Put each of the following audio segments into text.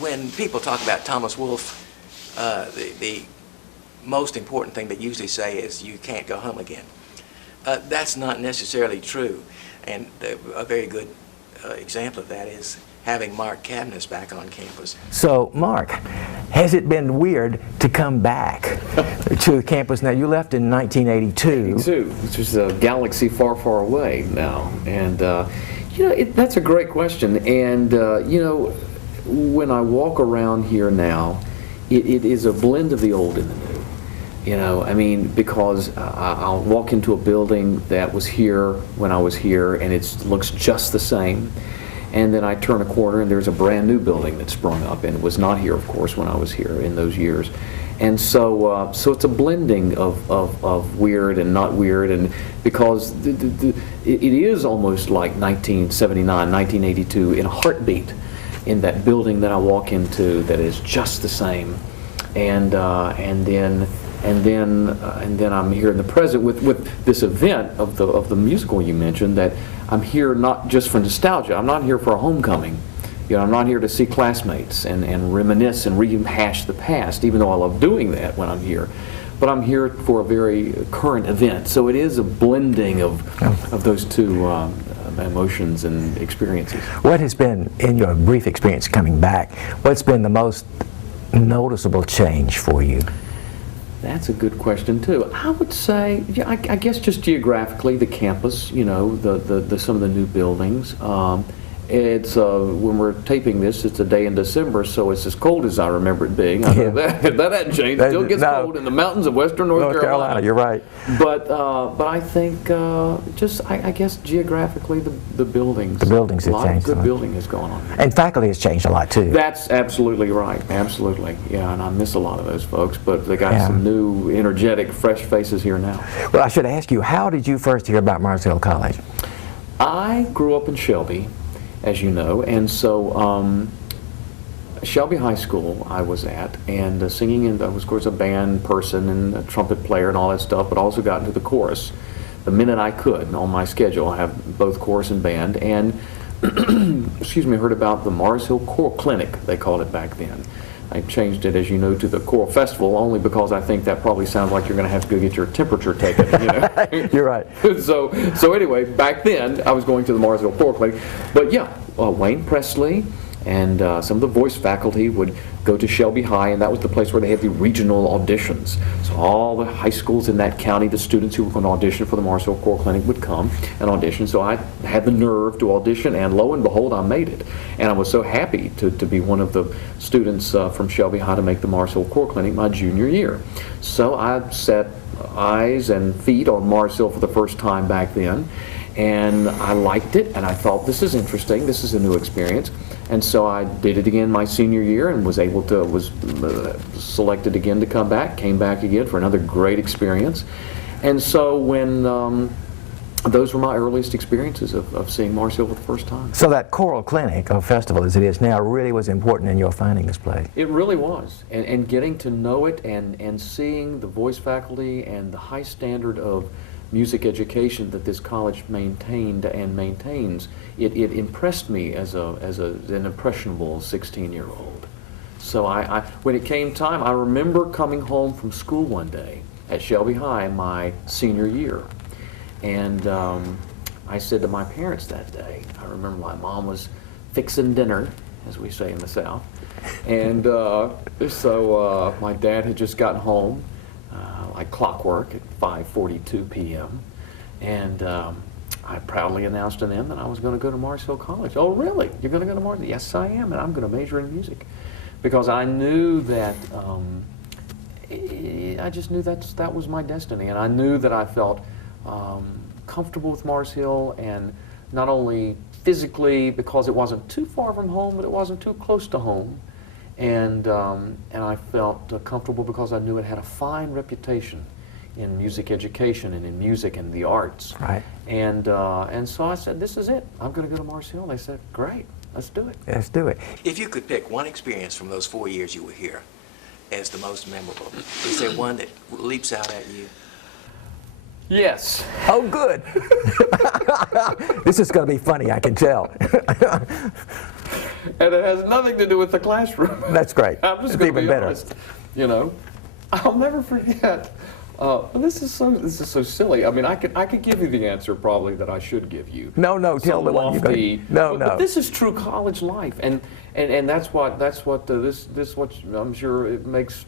when people talk about Thomas Wolfe, the most important thing they usually say is you can't go home again. That's not necessarily true, and a very good example of that is having Mark Cabaniss back on campus. So, Mark, has it been weird to come back to campus? Now, you left in 1982. Which is a galaxy far, far away now. And, you know, that's a great question. And, you know, when I walk around here now, it is a blend of the old and the new. You know, I mean, because I'll walk into a building that was here when I was here, and it looks just the same. And then I turn a corner and there's a brand new building that sprung up, and it was not here, of course, when I was here in those years. And so, so it's a blending of weird and not weird, and because it is almost like 1979, 1982 in a heartbeat in that building that I walk into that is just the same, and then I'm here in the present with this event of the musical you mentioned, that I'm here not just for nostalgia. I'm not here for a homecoming. You know, I'm not here to see classmates and reminisce and rehash the past, even though I love doing that when I'm here. But I'm here for a very current event. So it is a blending of those two emotions and experiences. What has been, in your brief experience coming back, what's been the most noticeable change for you? That's a good question too. I would say, yeah, I guess just geographically, the campus, you know, the some of the new buildings. It's when we're taping this, it's a day in December, so it's as cold as I remember it being. I know that hasn't changed. It still gets cold in the mountains of western North Carolina. You're right. But I think just I guess geographically the buildings. The buildings have changed. A lot of good building has gone on. And faculty has changed a lot too. That's absolutely right. Absolutely. Yeah, and I miss a lot of those folks, but they got some new, energetic, fresh faces here now. Well, I should ask you, how did you first hear about Mars Hill College? I grew up in Shelby, as you know, and so Shelby High School I was at, and singing, and I was of course a band person and a trumpet player and all that stuff, but also got into the chorus the minute I could on my schedule. I have both chorus and band, and excuse me, heard about the Mars Hill Choral Clinic, they called it back then. I changed it, as you know, to the Choral Festival, only because I think that probably sounds like you're going to have to go get your temperature taken. You know? You're right. So anyway, back then I was going to the Mars Hill Choral Clinic, but yeah, Wayne Presley and some of the voice faculty would go to Shelby High, and that was the place where they had the regional auditions. So all the high schools in that county, the students who were going to audition for the Mars Hill Choral Clinic would come and audition. So I had the nerve to audition, and lo and behold, I made it. And I was so happy to be one of the students from Shelby High to make the Mars Hill Choral Clinic my junior year. So I set eyes and feet on Mars Hill for the first time back then, and I liked it, and I thought, this is interesting, this is a new experience. And so I did it again my senior year, and was able to, was selected again to come back, came back again for another great experience. And so when, those were my earliest experiences of seeing Mars Hill for the first time. So that choral clinic, or festival as it is now, really was important in your finding this place. It really was, and getting to know it, and seeing the voice faculty and the high standard of music education that this college maintained and maintains, it impressed me as an impressionable 16-year-old. So when it came time, I remember coming home from school one day at Shelby High my senior year, and I said to my parents that day, I remember my mom was fixing dinner, as we say in the South, and so my dad had just gotten home like clockwork at 5:42 p.m. and I proudly announced to them that I was going to go to Mars Hill College. Oh, really? You're going to go to Mars Hill? Yes, I am, and I'm going to major in music, because I knew that I just knew that was my destiny, and I knew that I felt comfortable with Mars Hill, and not only physically because it wasn't too far from home, but it wasn't too close to home. And I felt comfortable because I knew it had a fine reputation in music education and in music and the arts. Right. And so I said, this is it. I'm going to go to Mars Hill. They said, great, let's do it. Let's do it. If you could pick one experience from those 4 years you were here as the most memorable, is there one that leaps out at you? Yes. Oh, good. This is going to be funny, I can tell. And it has nothing to do with the classroom. That's great. I'm just It's going to even be better. honest. You know, I'll never forget. This is so silly. I mean, I could give you the answer probably that I should give you. No, tell Some the one you lofty, No, but this is true college life, and that's what this what I'm sure it makes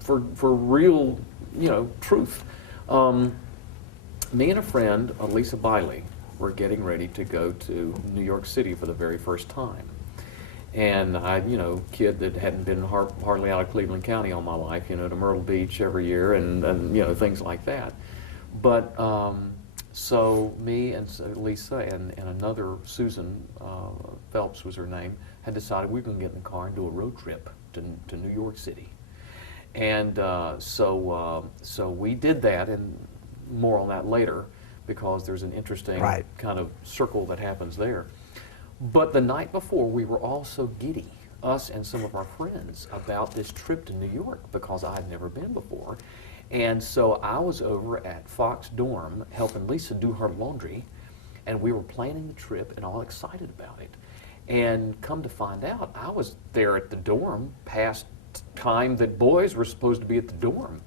for real, you know, truth. Me and a friend, Lisa Biley, were getting ready to go to New York City for the very first time. And I, you know, kid that hadn't been hardly out of Cleveland County all my life, you know, to Myrtle Beach every year and you know, things like that. But so me and Lisa and another, Susan Phelps was her name, had decided we were going to get in the car and do a road trip to New York City. And so we did that, and more on that later, because there's an interesting kind of circle that happens there. But the night before, we were all so giddy, us and some of our friends, about this trip to New York, because I had never been before. And so I was over at Fox dorm helping Lisa do her laundry, and we were planning the trip and all excited about it. And come to find out, I was there at the dorm past time that boys were supposed to be at the dorm.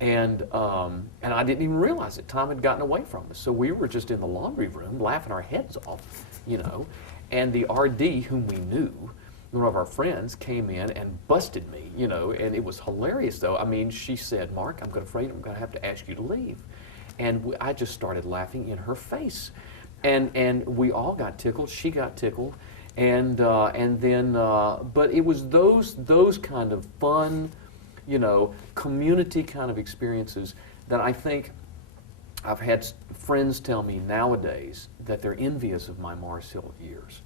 And I didn't even realize it. Time had gotten away from us. So we were just in the laundry room laughing our heads off, you know. And the RD, whom we knew, one of our friends, came in and busted me, you know. And it was hilarious, though. I mean, she said, "Mark, I'm afraid I'm going to have to ask you to leave." And I just started laughing in her face. And we all got tickled. She got tickled. And then, but it was those kind of fun, you know, community kind of experiences that I think I've had friends tell me nowadays that they're envious of my Mars Hill years.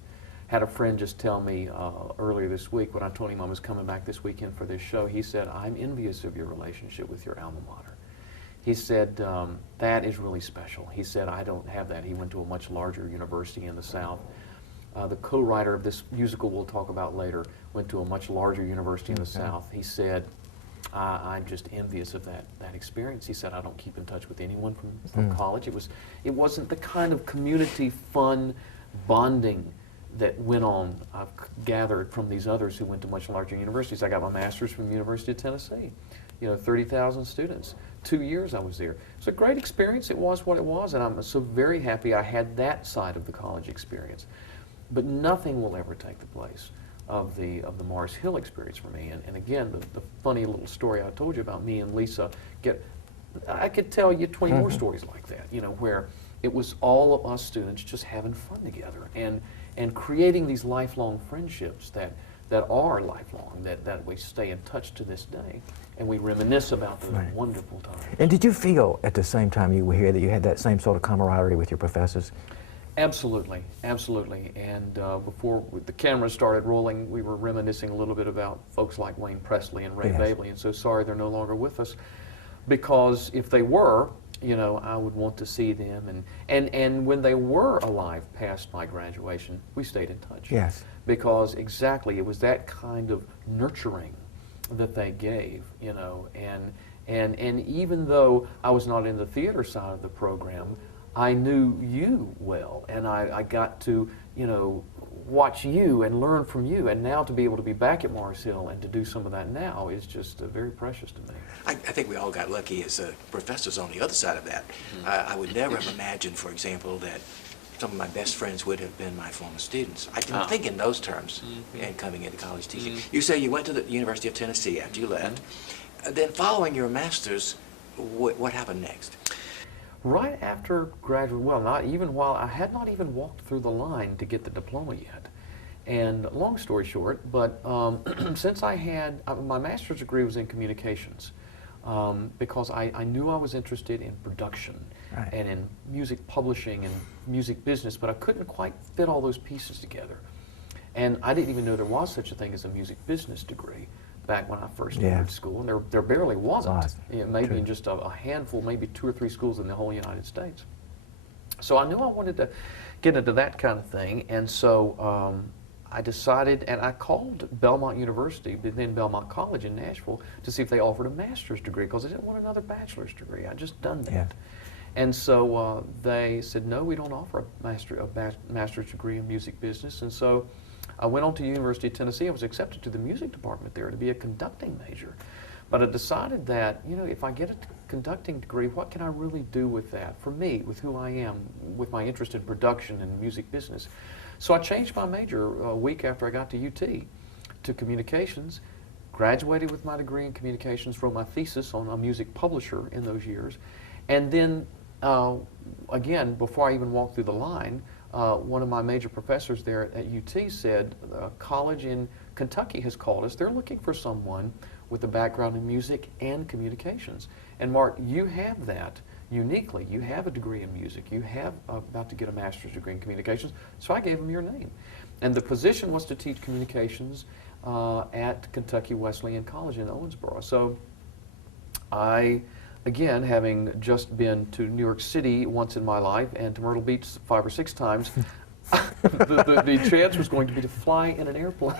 Had a friend just tell me earlier this week when I told him I was coming back this weekend for this show, he said, "I'm envious of your relationship with your alma mater." He said, "That is really special." He said, "I don't have that." He went to a much larger university in the South. The co-writer of this musical we'll talk about later went to a much larger university in the South. He said, I'm just envious of that experience. He said, "I don't keep in touch with anyone from college." It wasn't the kind of community fun bonding that went on, I've gathered from these others who went to much larger universities. I got my master's from the University of Tennessee, you know, 30,000 students. 2 years I was there. It was a great experience. It was what it was, and I'm so very happy I had that side of the college experience. But nothing will ever take the place of the Mars Hill experience for me. And again, the funny little story I told you about me and Lisa, I could tell you 20 more stories like that, you know, where it was all of us students just having fun together and creating these lifelong friendships that are lifelong, that we stay in touch to this day, and we reminisce about those wonderful times. And did you feel at the same time you were here that you had that same sort of camaraderie with your professors? Absolutely, absolutely. And before the camera started rolling, we were reminiscing a little bit about folks like Wayne Presley and Ray Bailey, and so sorry they're no longer with us, because if they were, you know, I would want to see them. And when they were alive past my graduation, we stayed in touch. Yes. Because exactly, it was that kind of nurturing that they gave, you know. And even though I was not in the theater side of the program, I knew you well, and I got to, you know, watch you and learn from you, and now to be able to be back at Mars Hill and to do some of that now is just very precious to me. I think we all got lucky as professors on the other side of that. I would never have imagined, for example, that some of my best friends would have been my former students. I didn't think in those terms in coming into college teaching. You say you went to the University of Tennessee after you left. Then following your master's, what happened next? Right after graduate, well, not even while, I had not even walked through the line to get the diploma yet. And long story short, but since I had, my master's degree was in communications, because I knew I was interested in production and in music publishing and music business, but I couldn't quite fit all those pieces together. And I didn't even know there was such a thing as a music business degree back when I first entered school, and there barely wasn't. Maybe in just a handful, maybe 2 or 3 schools in the whole United States. So I knew I wanted to get into that kind of thing, and so I decided, and I called Belmont University, then Belmont College in Nashville, to see if they offered a master's degree, because I didn't want another bachelor's degree. I'd just done that. And so they said, "No, we don't offer a master's degree in music business." And so I went on to University of Tennessee. I was accepted to the music department there to be a conducting major. But I decided that, you know, if I get a conducting degree, what can I really do with that for me, with who I am, with my interest in production and music business? So I changed my major a week after I got to UT to communications, graduated with my degree in communications, wrote my thesis on a music publisher in those years, and then again, before I even walked through the line, one of my major professors there at UT said, a college in Kentucky has called us. They're looking for someone with a background in music and communications. And Mark, you have that uniquely. You have a degree in music. You have about to get a master's degree in communications. So I gave him your name. And the position was to teach communications at Kentucky Wesleyan College in Owensboro. So I, again, having just been to New York City once in my life and to Myrtle Beach 5 or 6 times, the chance was going to be to fly in an airplane.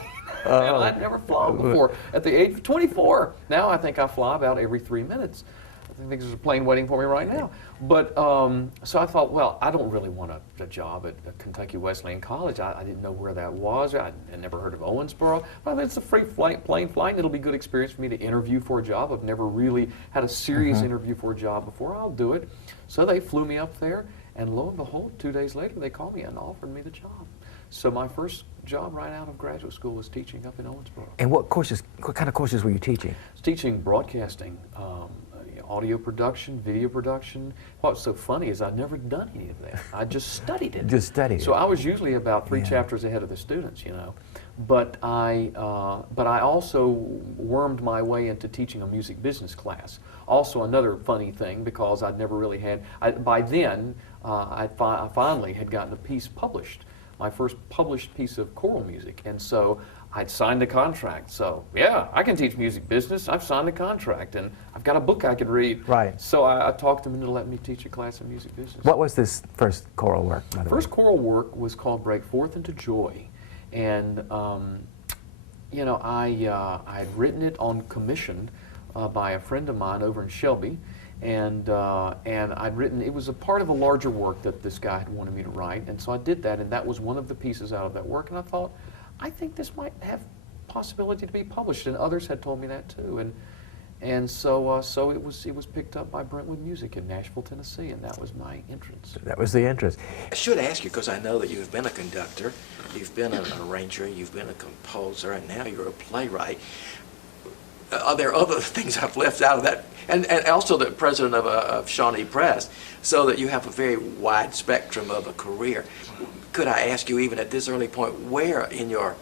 And I'd never flown before. At the age of 24, now I think I fly about every 3 minutes. I think there's a plane waiting for me right now. But so I thought, well, I don't really want a job at Kentucky Wesleyan College. I didn't know where that was. I had never heard of Owensboro. Well, it's a free plane flight. It'll be a good experience for me to interview for a job. I've never really had a serious interview for a job before. I'll do it. So they flew me up there, and lo and behold, 2 days later, they called me and offered me the job. So my first job right out of graduate school was teaching up in Owensboro. And what kind of courses were you teaching? I was teaching broadcasting, audio production, video production. What's so funny is I'd never done any of that. I just studied it. Just studied So it. I was usually about 3 chapters ahead of the students, you know. But I also wormed my way into teaching a music business class. Also another funny thing, because I'd never really had, by then I finally had gotten a piece published, my first published piece of choral music. And so I'd signed a contract. So yeah, I can teach music business. I've signed a contract and I've got a book I can read. Right. So I talked them into letting me teach a class of music business. What was this first choral work, by the way? First choral work was called Break Forth into Joy. And you know, I had written it on commission by a friend of mine over in Shelby. And I'd written, it was a part of a larger work that this guy had wanted me to write, and so I did that, and that was one of the pieces out of that work, and I thought, I think this might have possibility to be published, and others had told me that too, and so it was picked up by Brentwood Music in Nashville, Tennessee, and that was my entrance. That was the entrance. I should ask you, because I know that you've been a conductor, you've been an arranger, you've been a composer, and now you're a playwright. Are there other things I've left out of that? And also the president of Shawnee Press, so that you have a very wide spectrum of a career. Could I ask you, even at this early point, where in your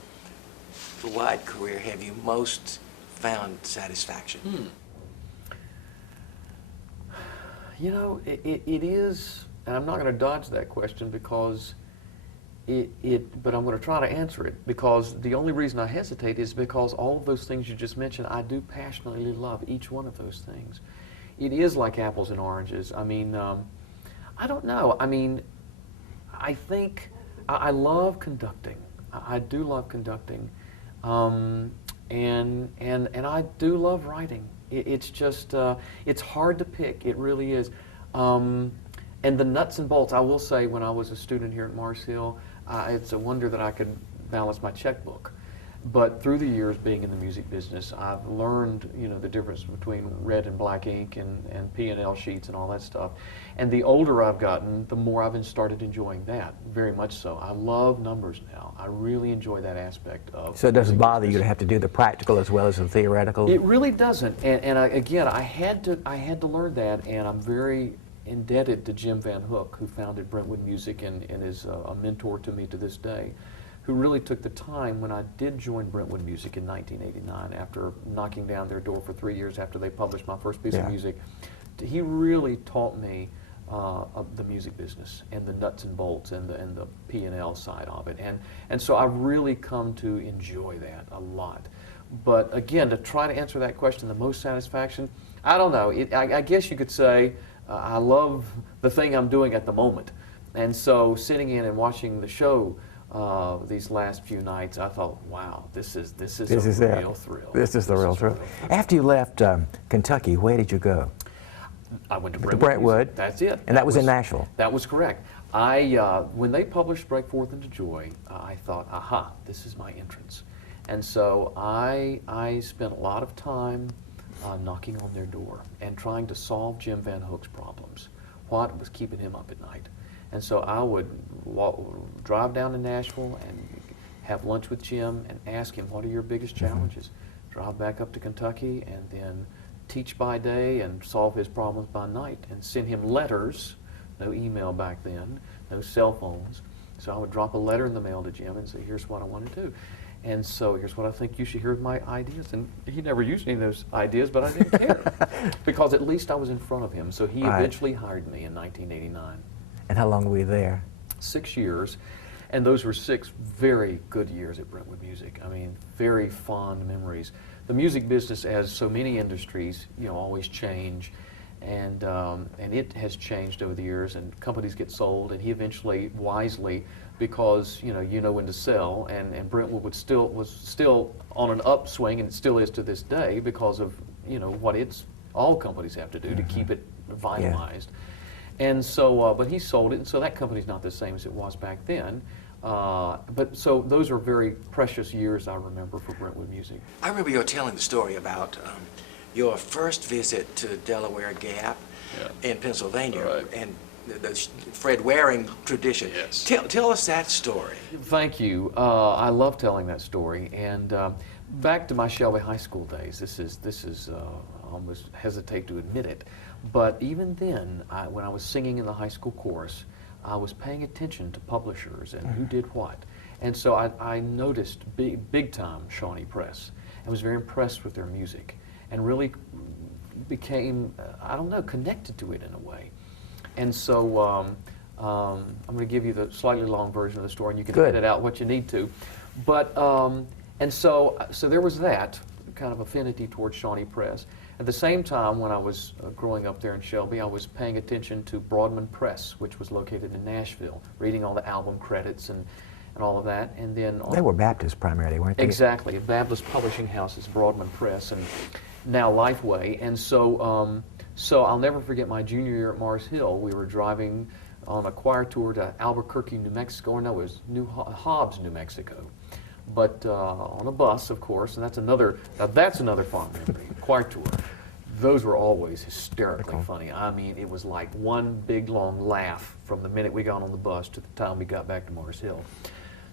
wide career have you most found satisfaction? You know, it is, and I'm not going to dodge that question because but I'm going to try to answer it, because the only reason I hesitate is because all of those things you just mentioned, I do passionately love each one of those things. It is like apples and oranges. I mean, I don't know. I mean, I think I love conducting. I do love conducting, and I do love writing. It's just it's hard to pick. It really is. And the nuts and bolts, I will say, when I was a student here at Mars Hill, it's a wonder that I could balance my checkbook. But through the years being in the music business, I've learned, you know, the difference between red and black ink and P&L sheets and all that stuff. And the older I've gotten, the more I've started enjoying that, very much so. I love numbers now. I really enjoy that aspect of. So it doesn't bother you to have to do the practical as well as the theoretical? It really doesn't. And again, I had to learn that, and I'm very indebted to Jim Van Hook, who founded Brentwood Music and is a mentor to me to this day, who really took the time when I did join Brentwood Music in 1989, after knocking down their door for 3 years after they published my first piece of music. He really taught me of the music business and the nuts and bolts and the P&L side of it. And so I've really come to enjoy that a lot. But again, to try to answer that question, the most satisfaction, I don't know. I guess you could say I love the thing I'm doing at the moment. And so sitting in and watching the show these last few nights, I thought, wow, this is a real thrill. This is the real thrill. After you left Kentucky, where did you go? I went to To Brentwood. Brentwood. Music. That's it. And that was in Nashville. That was correct. When they published Break Forth into Joy, I thought, aha, this is my entrance. And so I spent a lot of time knocking on their door and trying to solve Jim Van Hook's problems. What was keeping him up at night? And so I would drive down to Nashville and have lunch with Jim and ask him, what are your biggest challenges? Drive back up to Kentucky and then teach by day and solve his problems by night and send him letters. No email back then, no cell phones. So I would drop a letter in the mail to Jim and say, here's what I want to do. And so here's what I think you should hear with my ideas. And he never used any of those ideas, but I didn't care because at least I was in front of him. So he eventually hired me in 1989. And how long were you there? 6 years. And those were 6 very good years at Brentwood Music. I mean, very fond memories. The music business, as so many industries, always change. And it has changed over the years, and companies get sold, and he eventually, wisely, because you know when to sell, and Brentwood was still on an upswing, and it still is to this day because of what all companies have to do to keep it vitalized. And so, but he sold it, and so that company's not the same as it was back then. But so those are very precious years I remember for Brentwood Music. I remember you were telling the story about your first visit to Delaware Gap in Pennsylvania, and the Fred Waring tradition. Yes. Tell us that story. Thank you. I love telling that story. And back to my Shelby High School days. This is I almost hesitate to admit it, but even then, when I was singing in the high school chorus, I was paying attention to publishers and who did what. And so I noticed big time Shawnee Press and was very impressed with their music and really became, I don't know, connected to it in a way. And so I'm going to give you the slightly long version of the story, and you can edit out what you need to. But, and so there was that kind of affinity towards Shawnee Press. At the same time, when I was growing up there in Shelby, I was paying attention to Broadman Press, which was located in Nashville, reading all the album credits and all of that. And then They were Baptists primarily, weren't they? Exactly. Baptist Publishing House is Broadman Press, and now Lifeway. And so, so I'll never forget my junior year at Mars Hill. We were driving on a choir tour to Albuquerque, New Mexico, or no, it was Hobbs, New Mexico. But on a bus, of course, and that's another fond memory, choir tour. Those were always hysterically funny. I mean, it was like one big long laugh from the minute we got on the bus to the time we got back to Mars Hill.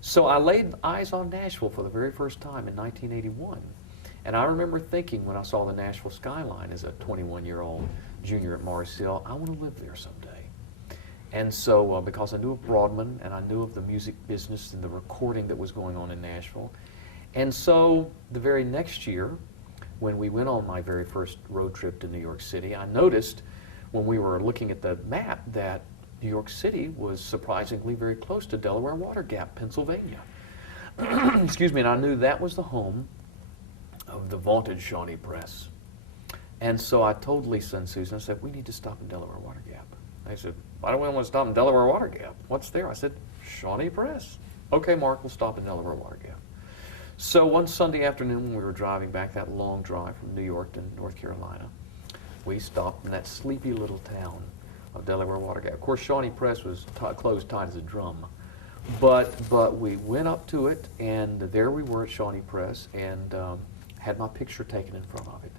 So I laid eyes on Nashville for the very first time in 1981. And I remember thinking when I saw the Nashville skyline as a 21-year-old junior at Mars Hill, I want to live there someday. And so, because I knew of Broadman and I knew of the music business and the recording that was going on in Nashville. And so, the very next year, when we went on my very first road trip to New York City, I noticed when we were looking at the map that New York City was surprisingly very close to Delaware Gap, Pennsylvania. Excuse me, and I knew that was the home of the vaunted Shawnee Press. And so I told Lisa and Susan, I said, we need to stop in Delaware Gap. They said, why don't we want to stop in Delaware Gap? What's there? I said, Shawnee Press. Okay, Mark, we'll stop in Delaware Gap. So one Sunday afternoon when we were driving back that long drive from New York to North Carolina, we stopped in that sleepy little town of Delaware Gap. Of course, Shawnee Press was closed tight as a drum. But we went up to it, and there we were at Shawnee Press, and had my picture taken in front of it.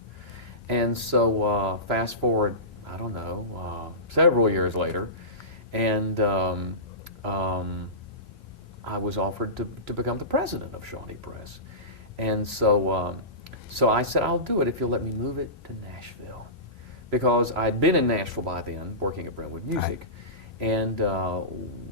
And so fast forward, I don't know, several years later, and I was offered to become the president of Shawnee Press. And so, so I said, I'll do it if you'll let me move it to Nashville. Because I'd been in Nashville by then, working at Brentwood Music, and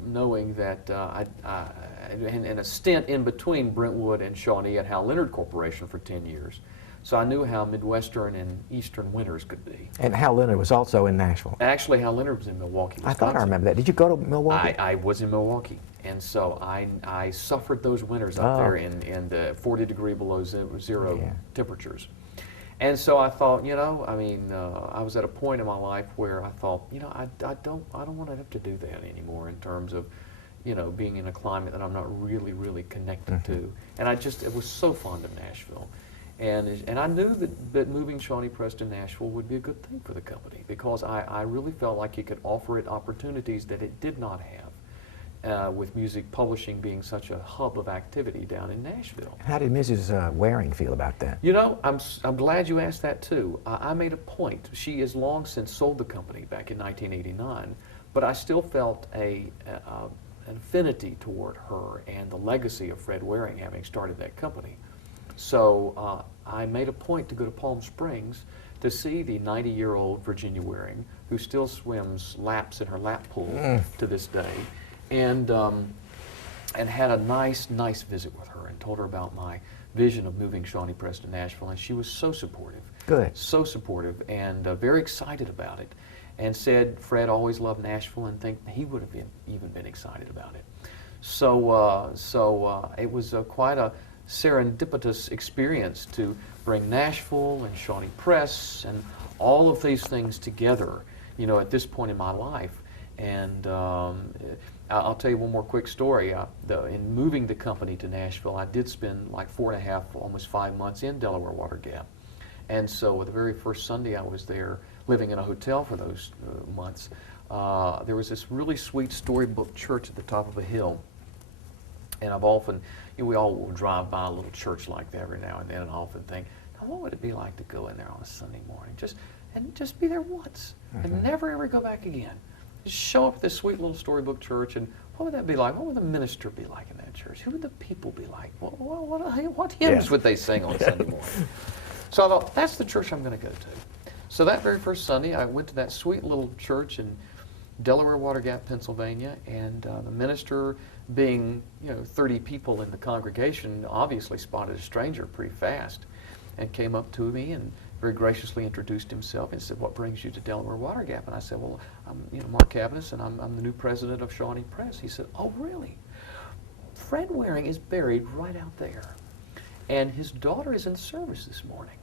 knowing that, and a stint in between Brentwood and Shawnee at Hal Leonard Corporation for 10 years. So I knew how Midwestern and Eastern winters could be. And Hal Leonard was also in Nashville. Actually, Hal Leonard was in Milwaukee, Wisconsin. I thought I remember that. Did you go to Milwaukee? I was in Milwaukee. And so I suffered those winters up there in the 40 degree below zero temperatures. And so I thought, I mean, I was at a point in my life where I thought, I don't want to have to do that anymore in terms of, being in a climate that I'm not really, really connected to. And I was so fond of Nashville. And I knew that moving Shawnee Press to Nashville would be a good thing for the company, because I really felt like it could offer it opportunities that it did not have, with music publishing being such a hub of activity down in Nashville. How did Mrs. Waring feel about that? You know, I'm glad you asked that too. I made a point. She has long since sold the company back in 1989, but I still felt an affinity toward her and the legacy of Fred Waring having started that company. So I made a point to go to Palm Springs to see the 90-year-old Virginia Waring, who still swims laps in her lap pool to this day, and had a nice visit with her and told her about my vision of moving Shawnee Press to Nashville, and she was so supportive. Good. So supportive and very excited about it, and said Fred always loved Nashville and think he would have even been excited about it. So it was quite a serendipitous experience to bring Nashville and Shawnee Press and all of these things together, you know, at this point in my life. And I'll tell you one more quick story. In moving the company to Nashville, I did spend like 4.5, almost 5 months in Delaware Gap. And so the very first Sunday I was there, living in a hotel for those months, there was this really sweet storybook church at the top of a hill. And I've often, you know, we all will drive by a little church like that every now and then, and I often think, now what would it be like to go in there on a Sunday morning, just be there once, and never ever go back again. Just show up at this sweet little storybook church, and what would that be like? What would the minister be like in that church? Who would the people be like? What hymns would they sing on Sunday morning? So I thought, that's the church I'm going to go to. So that very first Sunday, I went to that sweet little church in Delaware Gap, Pennsylvania, and the minister, being 30 people in the congregation, obviously spotted a stranger pretty fast, and came up to me and very graciously introduced himself and said, "What brings you to Delaware Gap?" And I said, "Well, I'm Mark Cabaniss, and I'm the new president of Shawnee Press." He said, "Oh, really? Fred Waring is buried right out there, and his daughter is in service this morning."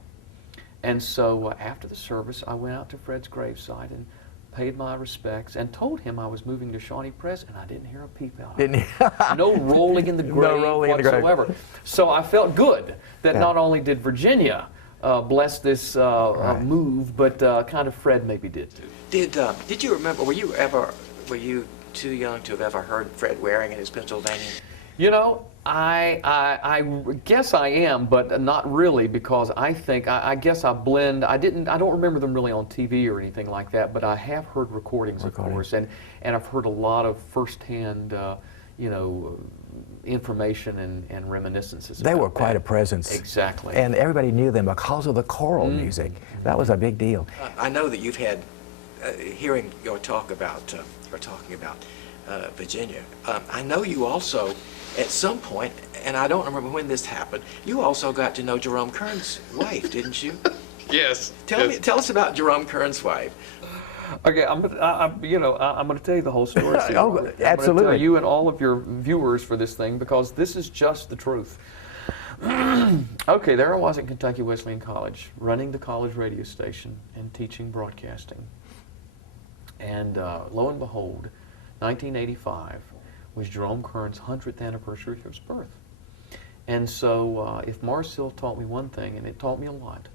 And so after the service, I went out to Fred's graveside and paid my respects and told him I was moving to Shawnee Press, and I didn't hear a peep out. No rolling in the grave whatsoever. So I felt good that not only did Virginia bless this move, but kind of Fred maybe did too. Did you remember? Were you too young to have ever heard Fred Waring and his Pennsylvania? You know, I guess I am, but not really, because I think I guess I blend. I don't remember them really on TV or anything like that, but I have heard recordings. Of course, and I've heard a lot of firsthand, information and reminiscences. They were quite a presence. Exactly. And everybody knew them because of the choral music. That was a big deal. I know that you've had hearing your talking about Virginia. I know you also, at some point, and I don't remember when this happened, you also got to know Jerome Kern's wife, didn't you? Yes. Tell us about Jerome Kern's wife. Okay, I'm going to tell you the whole story. Oh, absolutely. absolutely. I'm going to tell you and all of your viewers for this thing, because this is just the truth. Okay, there I was at Kentucky Wesleyan College, running the college radio station and teaching broadcasting. And lo and behold, 1985 was Jerome Kern's 100th anniversary of his birth. And so if Marcel taught me one thing, and it taught me a lot,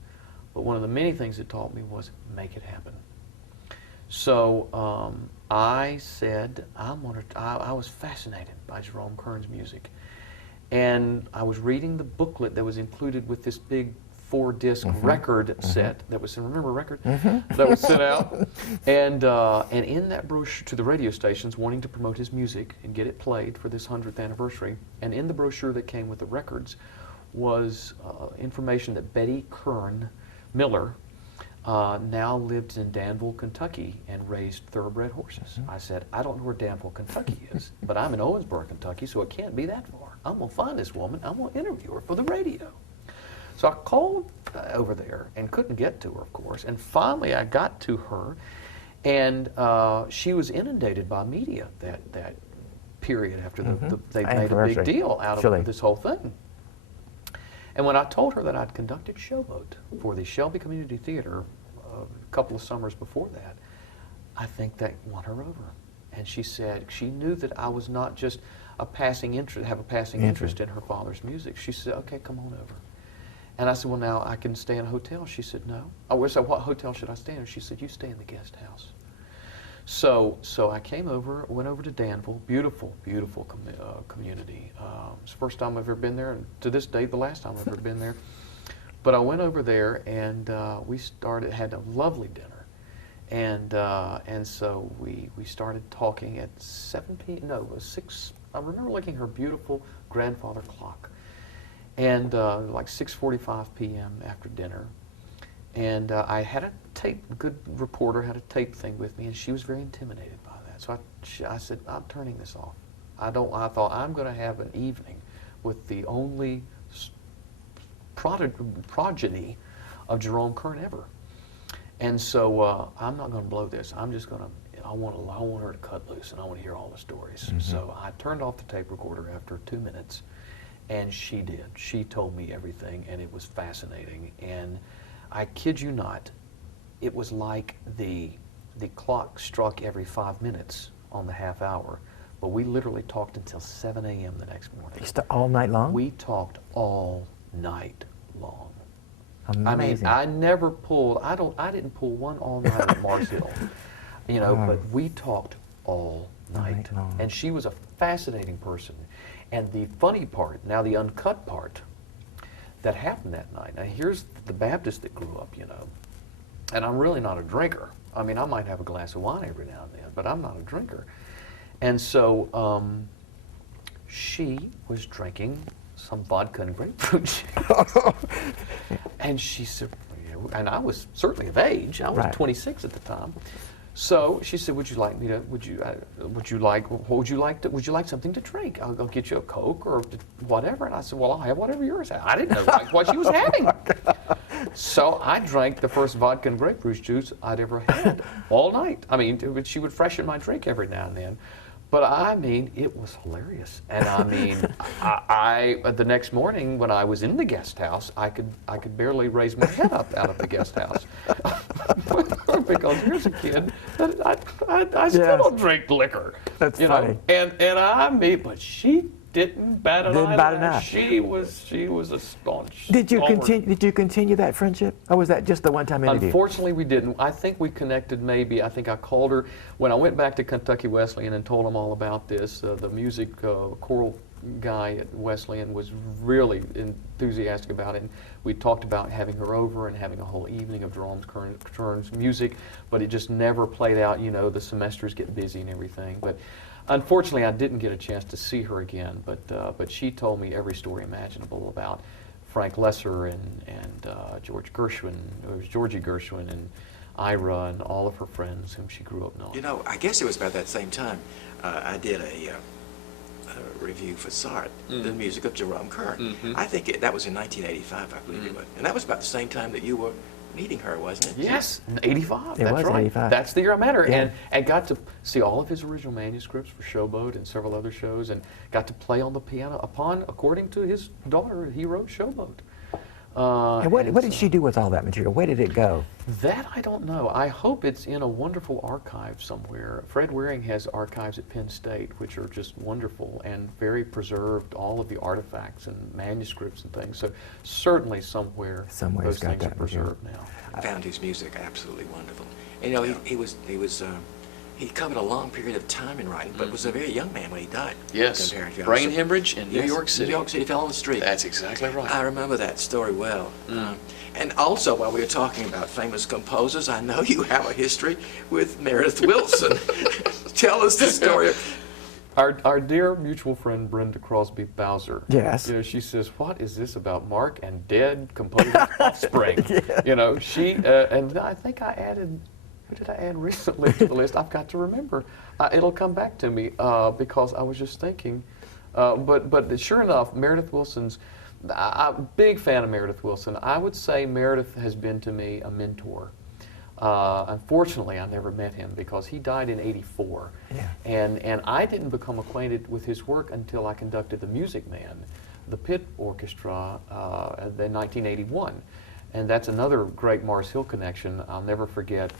but one of the many things it taught me was make it happen. So I said, I was fascinated by Jerome Kern's music. And I was reading the booklet that was included with this big 4-disc record set that was, remember record? That was sent out. And in that brochure, to the radio stations wanting to promote his music and get it played for this 100th anniversary, and in the brochure that came with the records was information that Betty Kern Miller now lived in Danville, Kentucky, and raised thoroughbred horses. I said, I don't know where Danville, Kentucky is, but I'm in Owensboro, Kentucky, so it can't be that far. I'm going to find this woman. I'm going to interview her for the radio. So I called over there and couldn't get to her, of course, and finally I got to her, and she was inundated by media that period after they made a big deal out of this whole thing. And when I told her that I'd conducted Showboat for the Shelby Community Theater a couple of summers before that, I think that won her over. And she said she knew that I was not just a passing interest in her father's music. She said, okay, come on over. And I said, well, now I can stay in a hotel. She said, no. I said, what hotel should I stay in? She said, you stay in the guest house. So I came over, went over to Danville, beautiful, beautiful community. It's the first time I've ever been there, and to this day, the last time I've ever been there. But I went over there, and we had a lovely dinner. And so we started talking at 7 p.m., no, it was 6, I remember looking at her beautiful grandfather clock. And like 6:45 p.m. after dinner. And I had a tape, a good reporter had a tape thing with me, and she was very intimidated by that. So I said, I'm turning this off. I thought I'm going to have an evening with the only progeny of Jerome Kern ever. And so I'm not going to blow this. I'm just going to, I want her to cut loose, and I want to hear all the stories. Mm-hmm. So I turned off the tape recorder after 2 minutes, and she did. She told me everything, and it was fascinating. And I kid you not, it was like the clock struck every 5 minutes on the half hour, but we literally talked until 7 a.m. the next morning. All night long? We talked all night long. Amazing. I mean, I didn't pull one all-nighter at Mars Hill, you know, but we talked all night. And she was a fascinating person. And the funny part, now the uncut part, that happened that night. Now here's the Baptist that grew up, you know, and I'm really not a drinker. I mean, I might have a glass of wine every now and then, but I'm not a drinker. And so she was drinking some vodka and grapefruit juice. And she said, and I was certainly of age. I was 26 at the time. So she said, would you like something to drink? I'll get you a Coke or whatever. And I said, well, I'll have whatever yours had. I didn't know what she was having. So I drank the first vodka and grapefruit juice I'd ever had all night. I mean, she would freshen my drink every now and then. But I mean, it was hilarious. And I mean, the next morning when I was in the guest house, I could barely raise my head up out of the guest house. Because here's a kid that I still don't drink liquor. That's funny. And I mean, but she didn't bat an eye. She was a staunch. Did you continue that friendship, or was that just the one-time interview? Unfortunately, we didn't. I think we connected. Maybe I think I called her when I went back to Kentucky Wesleyan and told them all about this. The music choral guy at Wesleyan was really enthusiastic about it. And we talked about having her over and having a whole evening of Jerome Kern's music, but it just never played out. You know, the semesters get busy and everything. But unfortunately, I didn't get a chance to see her again. But she told me every story imaginable about Frank Lesser and Georgie Gershwin and Ira and all of her friends whom she grew up knowing. You know, I guess it was about that same time I did a review for SART, the music of Jerome Kern. Mm-hmm. I think that was in 1985, I believe it was. And that was about the same time that you were meeting her, wasn't it? Yes, 85. It That's was right. 85. That's the year I met her, Yeah. and got to see all of his original manuscripts for Showboat and several other shows, and got to play on the piano according to his daughter, he wrote Showboat. And what did she do with all that material? Where did it go? That I don't know. I hope it's in a wonderful archive somewhere. Fred Waring has archives at Penn State, which are just wonderful and very preserved, all of the artifacts and manuscripts and things. So certainly somewhere those things are preserved now. I found his music absolutely wonderful. And, you know, he covered a long period of time in writing, but was a very young man when he died. Yes, brain hemorrhage in New York City. New York City, fell on the street. That's exactly right. I remember that story well. And also, while we were talking about famous composers, I know you have a history with Meredith Willson. Tell us the story. Our dear mutual friend Brenda Crosby Bowser. Yes. You know, she says, "What is this about Mark and dead composer's offspring?" You know, she and I think I added. Who did I add recently to the list? I've got to remember. It'll come back to me because I was just thinking. But sure enough, Meredith Willson's. I'm a big fan of Meredith Willson. I would say Meredith has been to me a mentor. Unfortunately, I never met him because he died in '84. Yeah. And I didn't become acquainted with his work until I conducted The Music Man, the pit orchestra, in 1981. And that's another great Mars Hill connection. I'll never forget.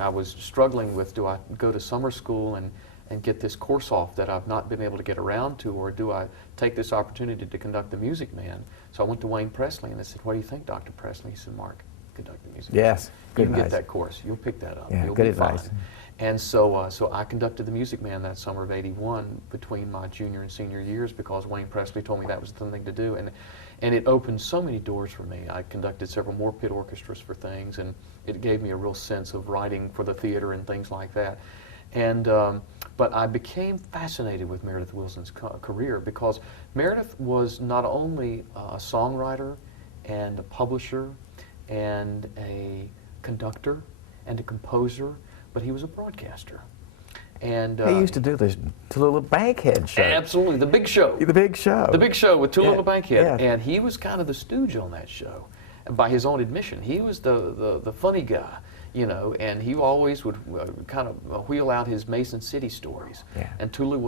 I was struggling with, do I go to summer school and and get this course off that I've not been able to get around to, or do I take this opportunity to conduct the Music Man? So I went to Wayne Presley and I said, what do you think, Dr. Presley? He said, Mark, conduct the Music Man. Yes, good You can get advice. that course. You'll pick that up. Yeah, You'll good be advice. fine. And so, so I conducted the Music Man that summer of '81 between my junior and senior years, because Wayne Presley told me that was the thing to do. And it opened so many doors for me. I conducted several more pit orchestras for things, and it gave me a real sense of writing for the theater and things like that. And, but I became fascinated with Meredith Willson's career, because Meredith was not only a songwriter and a publisher and a conductor and a composer, but he was a broadcaster. And He used to do the Tallulah Bankhead show. absolutely, the Big Show. The Big Show. The Big Show with Tallulah Yeah, Bankhead, yeah. and he was kind of the stooge on that show, by his own admission. He was the funny guy, you know, and he always would kind of wheel out his Mason City stories. Yeah. And Tallulah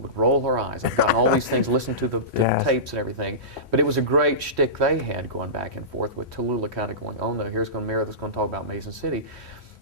would roll her eyes. I've got all these things, listen to the Yes. tapes and everything. But it was a great shtick they had going back and forth, with Tallulah kind of going, oh no, Meredith's going to talk about Mason City.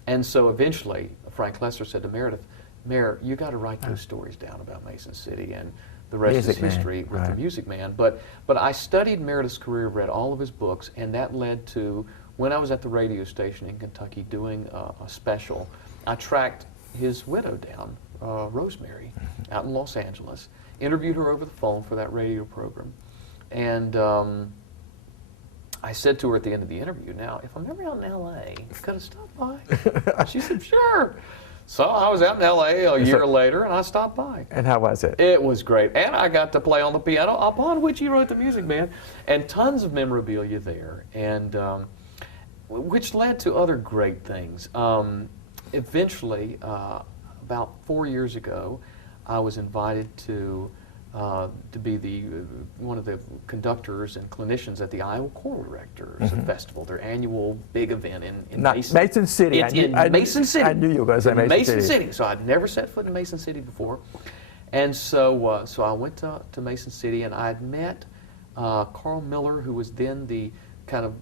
And so eventually, Frank Lester said to Meredith, Mayor, you got to write those stories down about Mason City, and the rest Music is Man, history with right. the Music Man. But I studied Meredith's career, read all of his books, and that led to, when I was at the radio station in Kentucky doing a special, I tracked his widow down, Rosemary, out in Los Angeles, interviewed her over the phone for that radio program, and I said to her at the end of the interview, now, if I'm ever out in L.A., could I stop by? She said, sure. So I was out in L.A. a year later, and I stopped by. And how was it? It was great. And I got to play on the piano, upon which he wrote the Music Man, and tons of memorabilia there, and which led to other great things. Eventually, about 4 years ago, I was invited to be one of the conductors and clinicians at the Iowa Choral Directors Festival, their annual big event in Not Mason City. It's I knew- in I knew- Mason City. I knew you were going to say In Mason City. City. So I'd never set foot in Mason City before. And so, so I went to Mason City, and I had met Carl Miller, who was then the kind of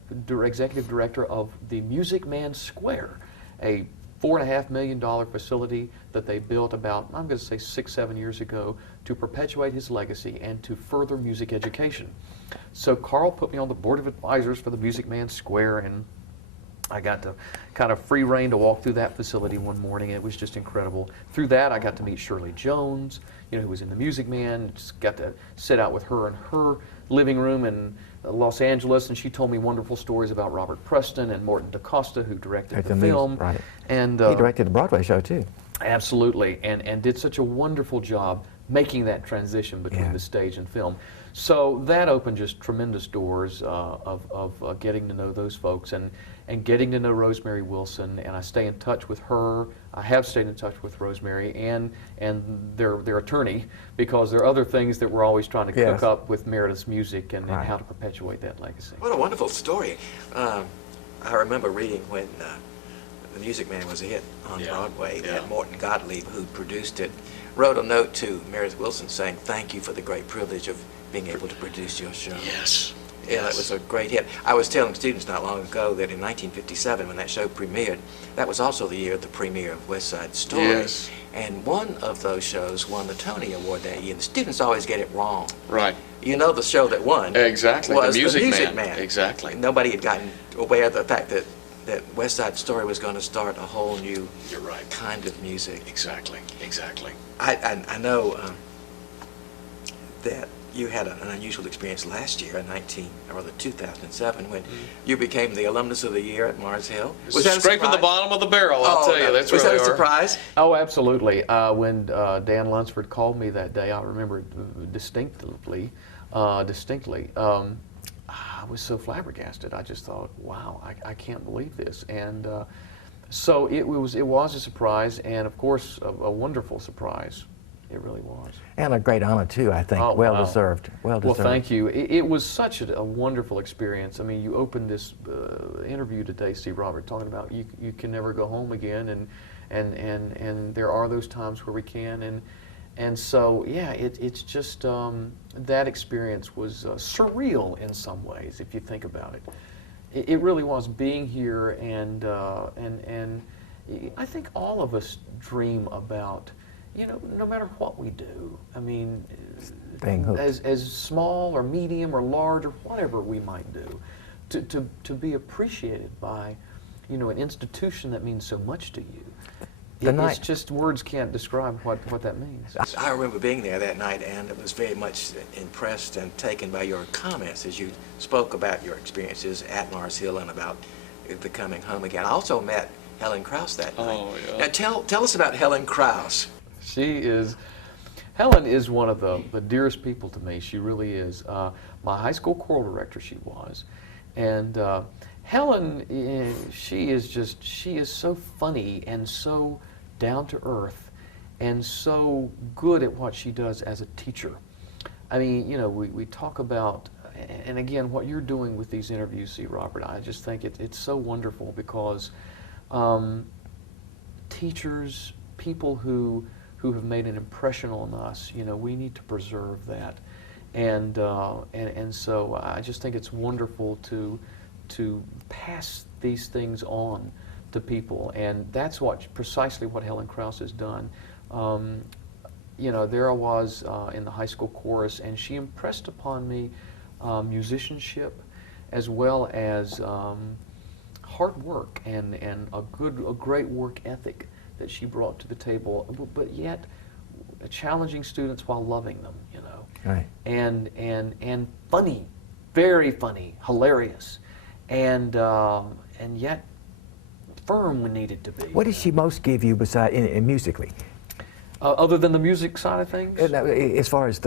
executive director of the Music Man Square, a $4.5 million facility that they built about, I'm going to say 6-7 years ago, to perpetuate his legacy and to further music education. So Carl put me on the board of advisors for the Music Man Square, and I got to kind of free rein to walk through that facility one morning. It was just incredible. Through that, I got to meet Shirley Jones, you know, who was in the Music Man. Just got to sit out with her in her living room in Los Angeles, and she told me wonderful stories about Robert Preston and Morton DaCosta, who directed the film. Right. And He directed the Broadway show, too. absolutely, and did such a wonderful job making that transition between Yeah. the stage and film. So that opened just tremendous doors of getting to know those folks and getting to know Rosemary Willson, and I stay in touch with her. I have stayed in touch with Rosemary and their attorney, because there are other things that we're always trying to Yes. cook up with Meredith's music and Right. how to perpetuate that legacy. What a wonderful story. I remember reading when The Music Man was a hit on Broadway that Morton Gottlieb, who produced it, wrote a note to Meredith Willson saying, thank you for the great privilege of being able to produce your show. Yes. Yeah, it was a great hit. I was telling students not long ago that in 1957, when that show premiered, that was also the year of the premiere of West Side Story. Yes. And one of those shows won the Tony Award that year. The students always get it wrong. Right. You know, the show that won Exactly. was The Music Music Man. Exactly. Nobody had gotten aware of the fact that West Side Story was going to start a whole new You're right. kind of music. Exactly. Exactly. I know that you had an unusual experience last year in 2007 when you became the Alumnus of the Year at Mars Hill. Was that scraping the bottom of the barrel? I'll tell you. That's was where that they a are. surprise? Oh, absolutely. When Dan Lunsford called me that day, I remember it distinctly. I was so flabbergasted. I just thought, wow, I can't believe this. And so it was a surprise, and of course, a wonderful surprise. It really was. And a great honor, too, I think. Oh, well wow. deserved. Well Well, deserved. thank you. It was such a wonderful experience. I mean, you opened this interview today, Steve Robert, talking about you can never go home again, and there are those times where we can, and so yeah, it's just that experience was surreal in some ways if you think about it. It really was, being here, and I think all of us dream about you know, no matter what we do, I mean, Staying hooked. as small or medium or large or whatever we might do, to be appreciated by, you know, an institution that means so much to you. It's just, words can't describe what that means. I remember being there that night, and I was very much impressed and taken by your comments as you spoke about your experiences at Mars Hill and about the coming home again. I also met Helen Krause that night. Oh, yeah. Now tell us about Helen Krause. Helen is one of the dearest people to me. She really is. My high school choral director she was. And Helen, she is so funny and so down to earth and so good at what she does as a teacher. I mean, you know, we talk about, and again, what you're doing with these interviews, C. Robert, I just think it's so wonderful because teachers, people who have made an impression on us, you know, we need to preserve that. And so I just think it's wonderful to pass these things on to people, and that's precisely what Helen Krause has done. You know, there I was in the high school chorus, and she impressed upon me musicianship as well as hard work and a great work ethic that she brought to the table, but yet challenging students while loving them, you know. Right. And funny, very funny, hilarious, and yet firm when needed to be. What did she most give you beside in musically? Other than the music side of things? As far as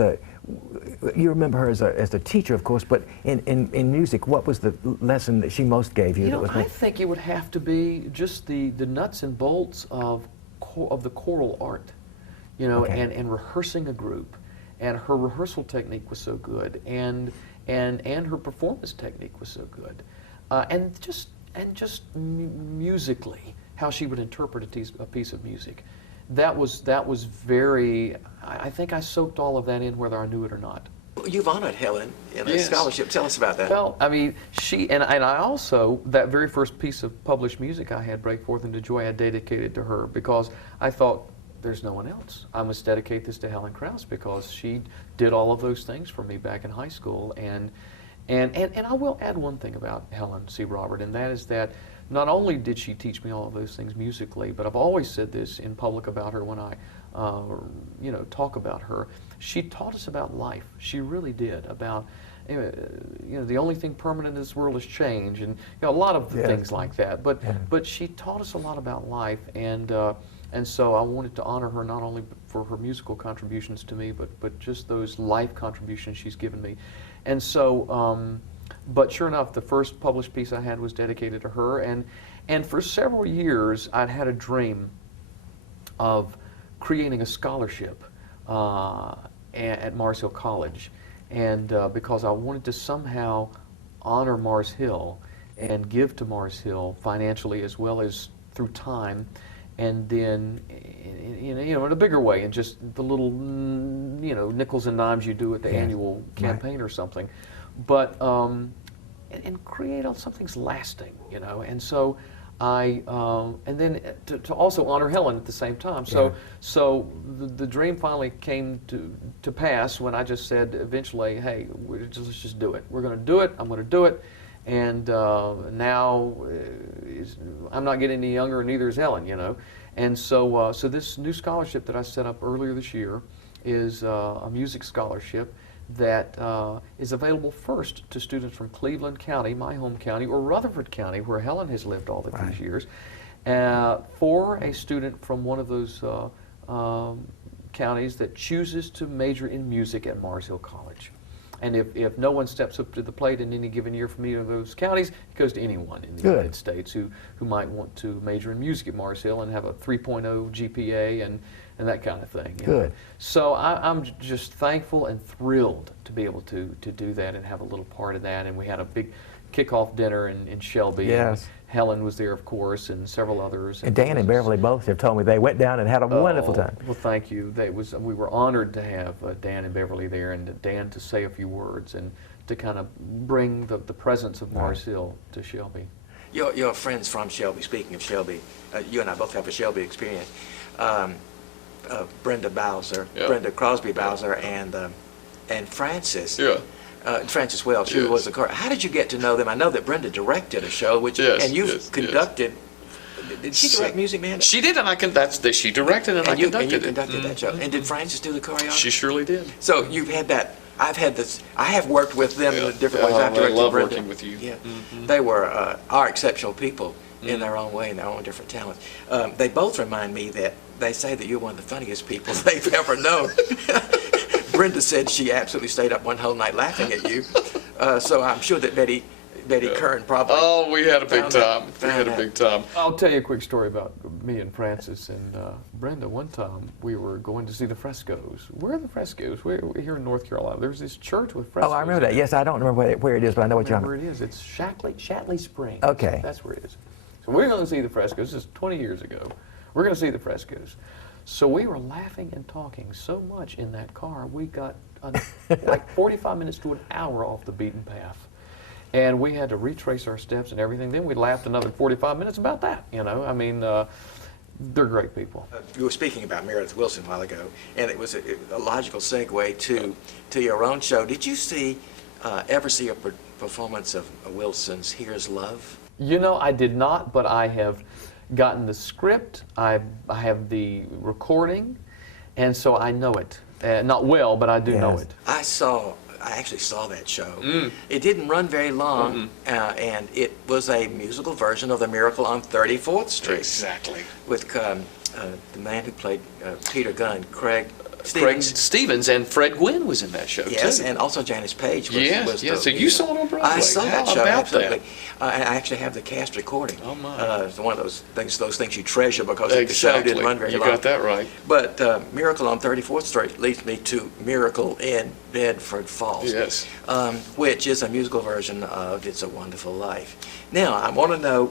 you remember her as a teacher, of course, but in music, what was the lesson that she most gave you? You know, I think it would have to be just the nuts and bolts of the choral art, you know, okay. and rehearsing a group, and her rehearsal technique was so good, and her performance technique was so good, and just musically, how she would interpret a piece of music. That was very, I think I soaked all of that in whether I knew it or not. You've honored Helen in a Yes. scholarship. Tell us about that. Well, I mean, and I also, that very first piece of published music I had, Break Forth into Joy, I dedicated to her because I thought, there's no one else. I must dedicate this to Helen Krause because she did all of those things for me back in high school. And I will add one thing about Helen C. Robert, and that is that not only did she teach me all of those things musically, but I've always said this in public about her when I, you know, talk about her. She taught us about life. She really did. About, you know, the only thing permanent in this world is change, and you know, a lot of things like that. But she taught us a lot about life, and so I wanted to honor her not only for her musical contributions to me, but just those life contributions she's given me. And so, but sure enough, the first published piece I had was dedicated to her, and for several years I'd had a dream of creating a scholarship at Mars Hill College, and because I wanted to somehow honor Mars Hill and give to Mars Hill financially as well as through time, and then you know in a bigger way, and just the little you know nickels and dimes you do at the annual campaign or something, but and create something's lasting, you know. And so I and then to also honor Helen at the same time. So the dream finally came to pass when I just said eventually, hey, let's just do it. We're going to do it. I'm going to do it. And now I'm not getting any younger, and neither is Helen, you know. And so so this new scholarship that I set up earlier this year is a music scholarship that is available first to students from Cleveland County, my home county, or Rutherford County, where Helen has lived all of these years, for a student from one of those counties that chooses to major in music at Mars Hill College. And if no one steps up to the plate in any given year from either of those counties, it goes to anyone in the United States who might want to major in music at Mars Hill and have a 3.0 GPA and that kind of thing. Good. So I'm just thankful and thrilled to be able to do that and have a little part of that. And we had a big kickoff dinner in Shelby. Yes. And Helen was there, of course, and several others. And Dan and Beverly both have told me they went down and had a wonderful time. Well, thank you. We were honored to have Dan and Beverly there, and Dan to say a few words and to kind of bring the presence of Mars Hill to Shelby. Your friends from Shelby, speaking of Shelby, you and I both have a Shelby experience. Brenda Bowser, Yeah. Brenda Crosby Bowser, and Frances. Yeah. Frances Welch, who Yes. was a How did you get to know them? I know that Brenda directed a show, Yes, and you've yes, conducted. Did she direct Music Man? She did, and she directed and I and you conducted conducted that show. Mhm. And did Frances do the choreography? She surely did. So you've had that. I've had this. I have worked with them Yeah. in different ways. Yeah, I've I directed love Brenda. working with you. Yeah, Mhm. they are exceptional people in their own way and their own different talents. They both remind me that they say that you're one of the funniest people they've ever known. Brenda said she absolutely stayed up one whole night laughing at you. So I'm sure that Betty Kern probably. Oh, we had a big Found that- time. We found had a that. big time. I'll tell you a quick story about me and Frances and Brenda. One time we were going to see the frescoes. Where are the frescoes? We're here in North Carolina. There's this church with frescoes. Oh, I remember that. Yes, I don't remember where it is, but I know what you're Where talking it is. It's Shatley Springs. Okay. That's where it is. So we're going to see the frescoes. This is 20 years ago. We're going to see the frescoes. So we were laughing and talking so much in that car, we got like 45 minutes to an hour off the beaten path. And we had to retrace our steps and everything. Then we laughed another 45 minutes about that, you know. I mean, they're great people. You were speaking about Meredith Wilson a while ago, and it was a logical segue to your own show. Did you ever see a performance of Wilson's Here's Love? You know, I did not, but I have gotten the script. I have the recording, and so I know it. Not well, but I do know Yes. it. I actually saw that show. It didn't run very long, and it was a musical version of The Miracle on 34th Street. Exactly. With the man who played Peter Gunn, Craig Craig Stevens. Stevens and Fred Gwynn was in that show, Yes, too. and also Janice Page was. Yes, yes. So you saw it on Broadway. I saw that How show, about absolutely. that? And I actually have the cast recording. Oh, my. It's one of those things you treasure because the show didn't run very You long. got that right. But Miracle on 34th Street leads me to Miracle in Bedford Falls. Yes. Which is a musical version of It's a Wonderful Life. Now, I want to know,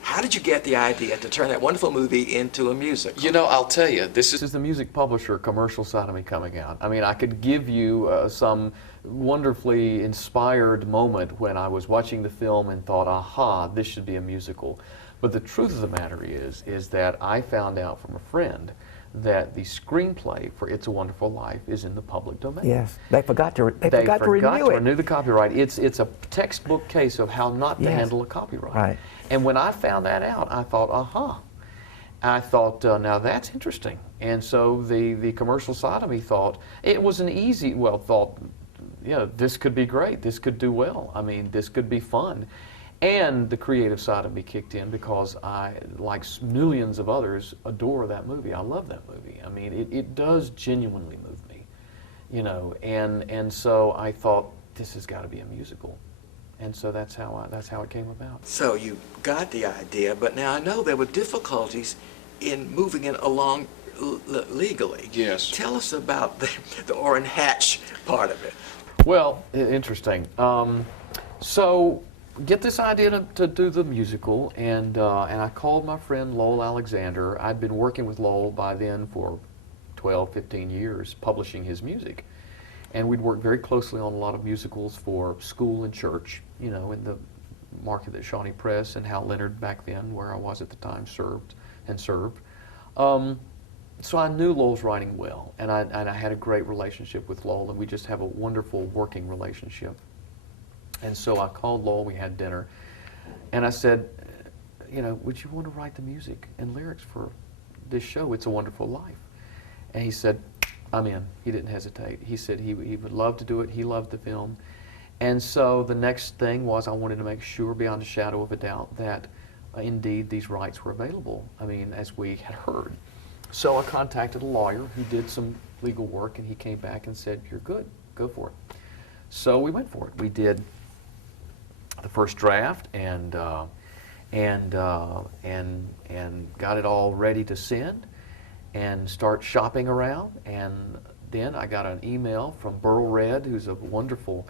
how did you get the idea to turn that wonderful movie into a musical? You know, I'll tell you, this This is is the music publisher commercial side of me coming out. I mean, I could give you some wonderfully inspired moment when I was watching the film and thought, aha, this should be a musical. But the truth of the matter is that I found out from a friend that the screenplay for It's a Wonderful Life is in the public domain. Yes, they forgot to They forgot to renew it. renew the copyright. It's a textbook case of how not to Yes. handle a copyright. Right. And when I found that out, I thought, aha. I thought, now that's interesting. And so the commercial side of me thought, it was an easy, yeah, this could be great. This could do well. I mean, this could be fun. And the creative side of me kicked in because I, like millions of others, adore that movie. I love that movie. I mean, it does genuinely move me, you know. And so I thought, this has got to be a musical. And so that's how it came about. So you got the idea, but now I know there were difficulties in moving it along legally. Yes. Tell us about the Orrin Hatch part of it. Well, interesting. So get this idea to do the musical, and I called my friend Lowell Alexander. I'd been working with Lowell by then for 12, 15 years, publishing his music. And we'd worked very closely on a lot of musicals for school and church, you know, in the market that Shawnee Press and Hal Leonard back then, where I was at the time, served. So I knew Lowell's writing well, and I had a great relationship with Lowell, and we just have a wonderful working relationship. And so I called Lowell, we had dinner, and I said, you know, would you want to write the music and lyrics for this show, It's a Wonderful Life? And he said, I'm in. He didn't hesitate. He said he would love to do it. He loved the film. And so the next thing was I wanted to make sure, beyond a shadow of a doubt, that indeed these rights were available, I mean, as we had heard. So I contacted a lawyer who did some legal work, and he came back and said, you're good, go for it. So we went for it. We did the first draft and got it all ready to send and start shopping around. And then I got an email from Burl Red, who's a wonderful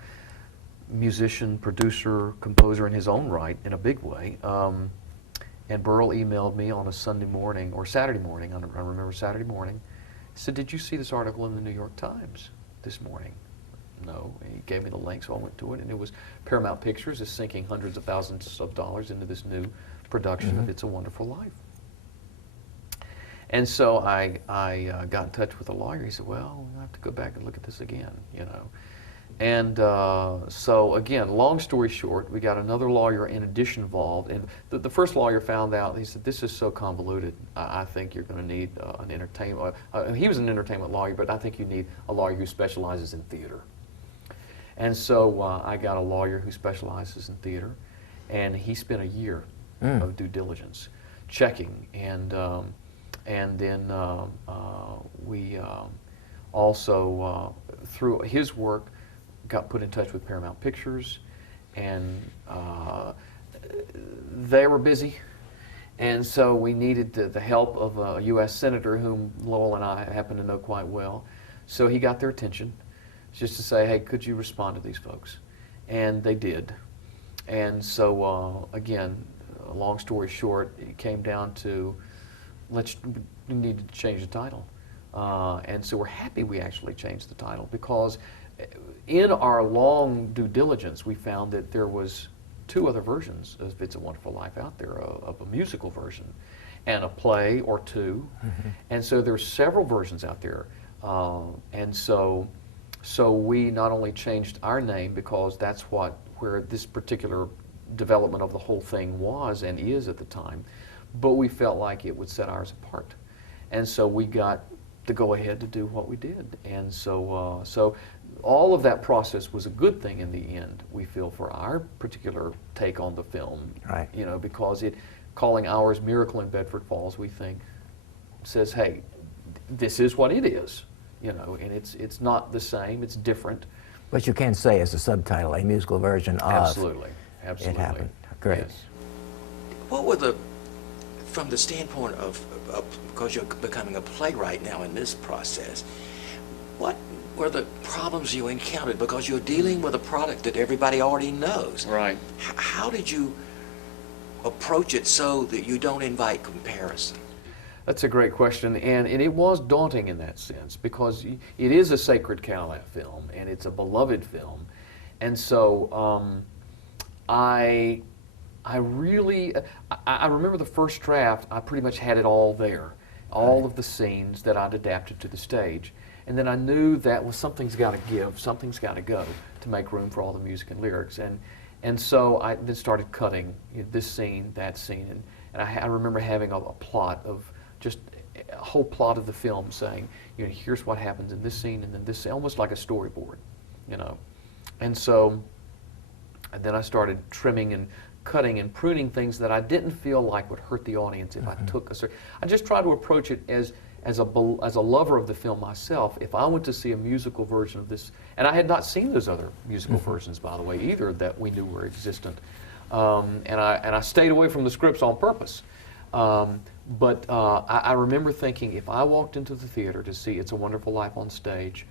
musician, producer, composer in his own right, in a big way. And Burl emailed me on a Sunday morning, or Saturday morning, I remember Saturday morning. He said, did you see this article in the New York Times this morning? No. And he gave me the link, so I went to it, and it was Paramount Pictures is sinking hundreds of thousands of dollars into this new production of It's a Wonderful Life. And so I got in touch with a lawyer. He said, well, I have to go back and look at this again, you know. And so again, long story short, we got another lawyer in addition involved. And the first lawyer found out, he said, this is so convoluted, I think you're going to need an entertainment, he was an entertainment lawyer, but I think you need a lawyer who specializes in theater. And so I got a lawyer who specializes in theater, and he spent a year of due diligence, checking, and then we also, through his work, got put in touch with Paramount Pictures, and they were busy, and so we needed the help of a U.S. Senator whom Lowell and I happen to know quite well. So he got their attention, just to say, hey, could you respond to these folks? And they did. And so, again, long story short, it came down to, we needed to change the title. And so we're happy we actually changed the title, because in our long due diligence, we found that there was 2 other versions of It's a Wonderful Life out there, of a musical version and a play or 2. And so there's several versions out there. And so we not only changed our name, because that's where this particular development of the whole thing was and is at the time, but we felt like it would set ours apart. And so we got to go ahead to do what we did. And so all of that process was a good thing in the end, we feel, for our particular take on the film. Right. You know, because calling ours Miracle in Bedford Falls, we think, says, hey, this is what it is, you know, and it's not the same, it's different. But you can say as a subtitle, a musical version of Absolutely. It Happened. Great. Yes. What were from the standpoint of, because you're becoming a playwright now in this process, what were the problems you encountered? Because you're dealing with a product that everybody already knows. Right. How did you approach it so that you don't invite comparison? That's a great question, and it was daunting in that sense, because it is a sacred cow, that film, and it's a beloved film. And so I remember the first draft, I pretty much had it all there, all of the scenes that I'd adapted to the stage. And then I knew that something's got to give, something's got to go to make room for all the music and lyrics. And so I then started cutting, you know, this scene, that scene, and I remember having a plot of just a whole plot of the film, saying, you know, here's what happens in this scene, and then this, almost like a storyboard, you know. And so, and then I started trimming and cutting and pruning things that I didn't feel like would hurt the audience if I took a certain. I just tried to approach it as a lover of the film myself. If I went to see a musical version of this, and I had not seen those other musical versions, by the way, either, that we knew were existent, and I stayed away from the scripts on purpose. But I remember thinking, if I walked into the theater to see It's a Wonderful Life on stage,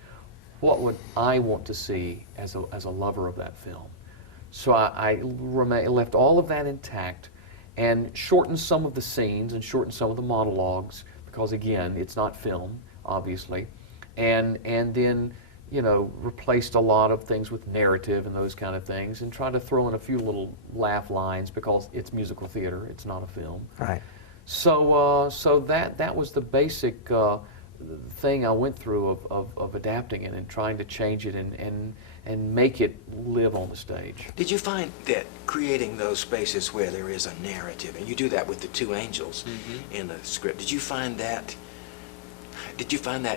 what would I want to see as a lover of that film? So I left all of that intact and shortened some of the scenes and shortened some of the monologues, because again, it's not film, obviously, and then, you know, replaced a lot of things with narrative and those kind of things, and tried to throw in a few little laugh lines, because it's musical theater, it's not a film. Right. So that was the basic thing I went through of adapting it and trying to change it and make it live on the stage. Did you find that creating those spaces where there is a narrative, and you do that with the 2 angels in the script, did you find that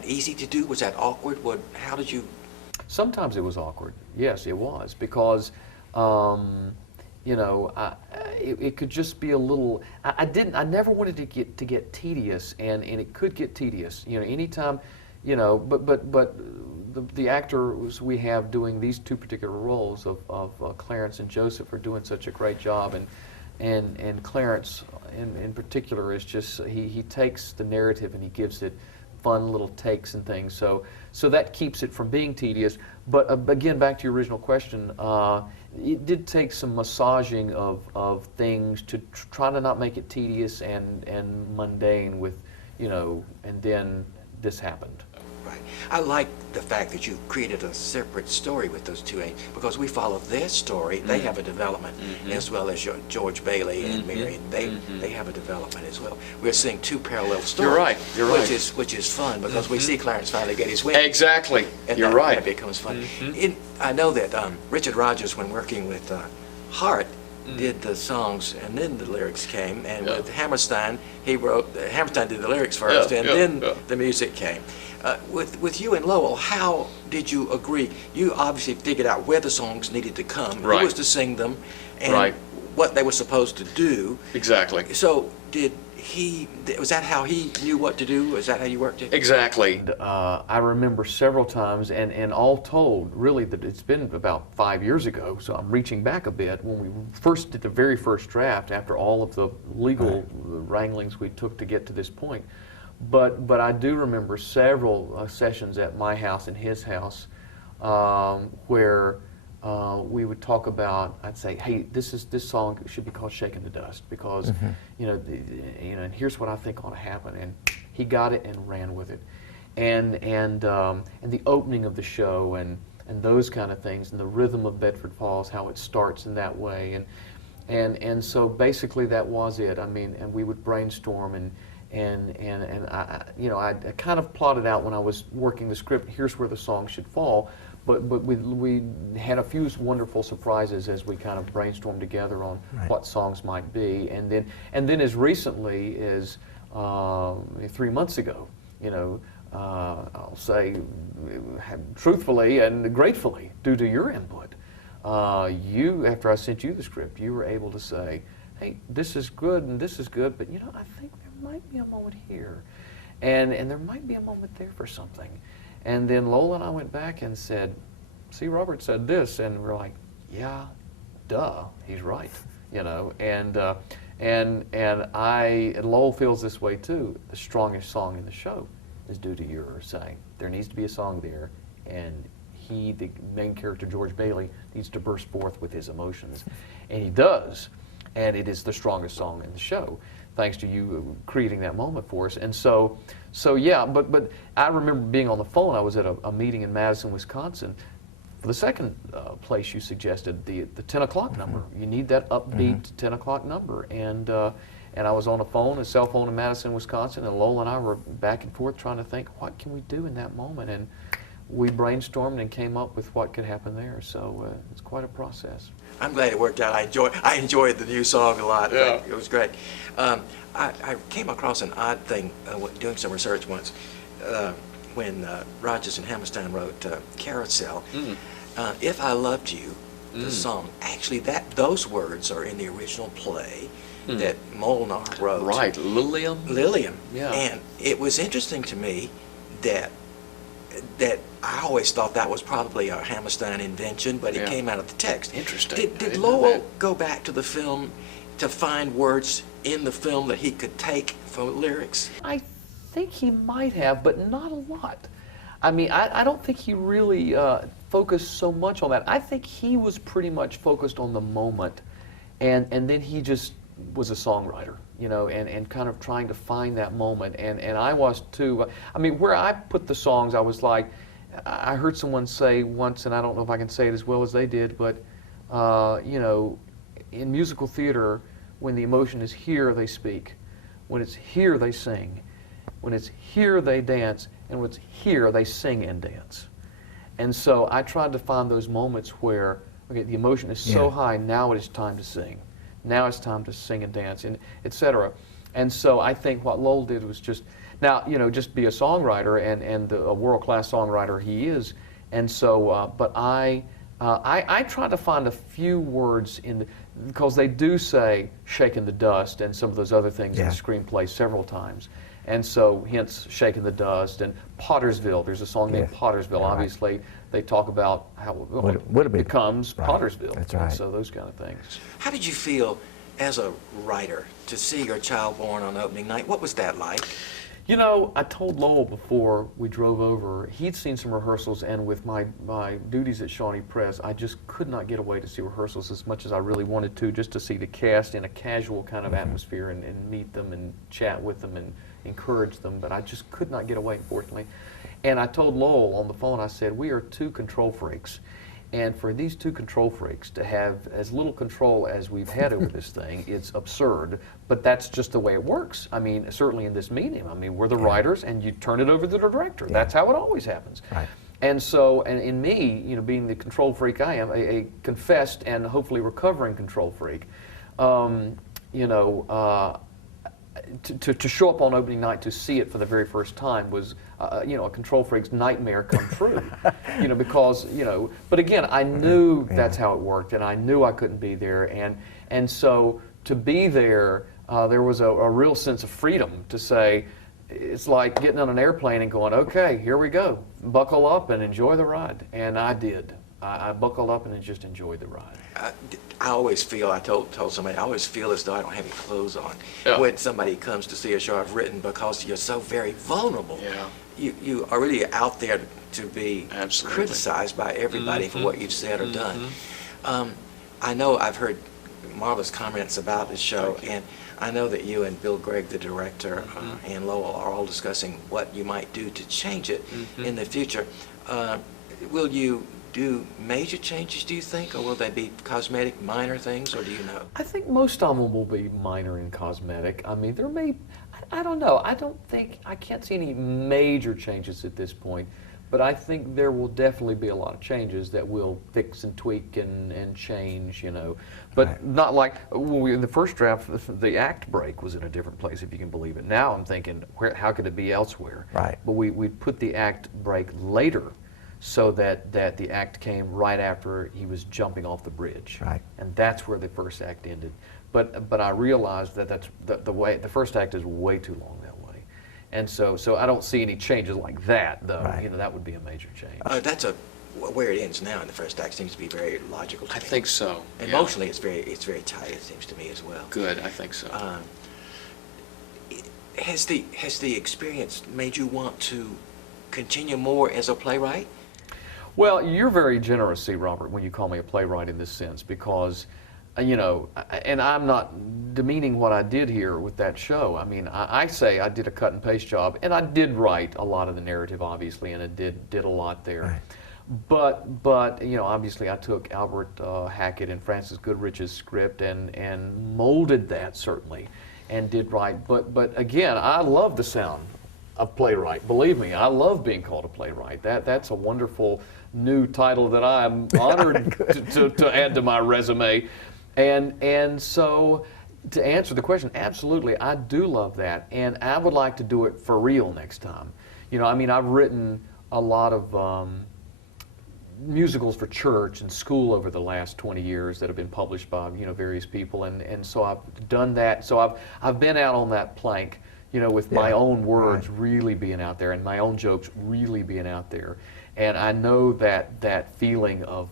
easy to do? Was that awkward? How did you? Sometimes it was awkward. Yes, it was, because you know, it could just be a little. I never wanted to get tedious, and it could get tedious. You know, anytime, you know. But the actors we have doing these 2 particular roles of Clarence and Joseph are doing such a great job, and Clarence in particular is just he takes the narrative and he gives it fun little takes and things. So that keeps it from being tedious. But again, back to your original question. It did take some massaging of things to try to not make it tedious and mundane with, you know, and then this happened. Right. I like the fact that you created a separate story with those two aides, because we follow their story. They have a development, as well as George Bailey and Mary. They have a development as well. We're seeing two parallel stories. You're right. You're right. Which is fun, because we see Clarence finally get his win. Exactly. And You're that, right. That becomes fun. I know that Richard Rodgers, when working with Hart, did the songs, and then the lyrics came. And with Hammerstein, Hammerstein did the lyrics first, and then the music came. With you and Lowell, how did you agree? You obviously figured out where the songs needed to come, Right. who was to sing them, and Right. what they were supposed to do. Exactly. So was that how he knew what to do? Is that how you worked it? Exactly. I remember several times, and all told, really, that it's been about 5 years ago, so I'm reaching back a bit, when we first did the very first draft after all of the legal wranglings we took to get to this point. But I do remember several sessions at my house and his house where we would talk about, I'd say, hey, this song should be called "Shaking the Dust," because and here's what I think ought to happen, and he got it and ran with it, and the opening of the show and those kind of things, and the rhythm of Bedford Falls, how it starts in that way, and so basically that was it. I mean, and we would brainstorm and I kind of plotted out when I was working the script, here's where the song should fall. But we had a few wonderful surprises as we kind of brainstormed together on what songs might be, and then as recently as 3 months ago, I'll say truthfully and gratefully, due to your input, after I sent you the script, you were able to say, hey, this is good and this is good, but I think there might be a moment here, and there might be a moment there for something. And then Lola and I went back and said, see, Robert said this, and we're like, yeah, duh, he's right, and Lowell feels this way too. The strongest song in the show is due to your saying, there needs to be a song there, and he, the main character, George Bailey, needs to burst forth with his emotions, and he does, and it is the strongest song in the show, thanks to you creating that moment for us. And so yeah, but I remember being on the phone. I was at a meeting in Madison, Wisconsin, for the second place you suggested, the 10 o'clock number. You need that upbeat 10 o'clock number. And I was on a cell phone in Madison, Wisconsin, and Lola and I were back and forth trying to think, what can we do in that moment? And we brainstormed and came up with what could happen there. So it's quite a process. I'm glad it worked out. I enjoyed the new song a lot. Yeah. It was great. I came across an odd thing doing some research once when Rodgers and Hammerstein wrote Carousel. If I Loved You, the song, actually those words are in the original play that Molnar wrote. Right, Lilium. Yeah. And it was interesting to me that I always thought that was probably a Hammerstein invention, but it came out of the text. Interesting. I Did didn't know Lowell that. go back to the film to find words in the film that he could take for lyrics? I think he might have, but not a lot. I mean, I don't think he really focused so much on that. I think he was pretty much focused on the moment, and then he just was a songwriter, and kind of trying to find that moment. And I was too. I mean, where I put the songs, I was like, I heard someone say once, and I don't know if I can say it as well as they did, but in musical theater, when the emotion is here, they speak. When it's here, they sing. When it's here, they dance. And when it's here, they sing and dance. And so I tried to find those moments where, okay, the emotion is so high, now it is time to sing. Now it's time to sing and dance, and et cetera. And so I think what Lowell did was just be a songwriter, and a world-class songwriter he is. And so, but I try to find a few words because they do say "shaking the dust" and some of those other things in the screenplay several times. And so, hence "Shaking the Dust" and Pottersville. There's a song named Pottersville. Yeah, Obviously, they talk about how What it becomes Pottersville. That's right. And so those kind of things. How did you feel as a writer to see your child born on opening night? What was that like? I told Lowell before we drove over, he'd seen some rehearsals, and with my duties at Shawnee Press, I just could not get away to see rehearsals as much as I really wanted to, just to see the cast in a casual kind of atmosphere and meet them and chat with them and encourage them, but I just could not get away, unfortunately. And I told Lowell on the phone, I said, we are two control freaks. And for these two control freaks to have as little control as we've had over this thing, it's absurd. But that's just the way it works. I mean, certainly in this medium. I mean, we're the writers, and you turn it over to the director. That's how it always happens. Right. And so, and in me, you know, being the control freak I am, a confessed and hopefully recovering control freak, you know, to show up on opening night to see it for the very first time was, you know, a control freak's nightmare come true. You know, because, you know, but again, I knew that's how it worked, and I knew I couldn't be there, and so to be there, there was a real sense of freedom to say, it's like getting on an airplane and going, okay, here we go, buckle up and enjoy the ride, and I did. I buckled up and just enjoyed the ride. I always feel, I told somebody, I always feel as though I don't have any clothes on when somebody comes to see a show I've written, because you're so very vulnerable. Yeah. You are really out there to be Absolutely. criticized by everybody for what you've said or done. I know I've heard marvelous comments about the show, and I know that you and Bill Gregg, the director, and Lowell are all discussing what you might do to change it in the future. Will you do major changes, do you think, or will they be cosmetic, minor things, or do you know? I think most of them will be minor and cosmetic. I mean, there may, I don't know. I can't see any major changes at this point, but I think there will definitely be a lot of changes that will fix and tweak and change, you know. But not like, in the first draft, the act break was in a different place, if you can believe it. Now I'm thinking, how could it be elsewhere? Right. But we put the act break later, so that the act came right after he was jumping off the bridge. Right. And that's where the first act ended. But I realized that the first act is way too long that way. And so I don't see any changes like that, though. Right. You know, that would be a major change. That's where it ends now in the first act seems to be very logical to I me. think so. yeah. Emotionally, it's very tight, it seems to me as well. Good, I think so. Has the experience made you want to continue more as a playwright? Well, you're very generous, C. Robert, when you call me a playwright in this sense, because, you know, and I'm not demeaning what I did here with that show. I mean, I say I did a cut and paste job, and I did write a lot of the narrative, obviously, and it did a lot there. Right. But you know, obviously, I took Albert Hackett and Francis Goodrich's script and molded that, certainly, and did write. But again, I love the sound of playwright. Believe me, I love being called a playwright. That's a wonderful new title that I'm honored to add to my resume. And so, to answer the question, absolutely, I do love that, and I would like to do it for real next time. You know, I mean, I've written a lot of musicals for church and school over the last 20 years that have been published by, you know, various people, and so I've done that. So I've been out on that plank, you know, with my own words really being out there and my own jokes really being out there. And I know that feeling of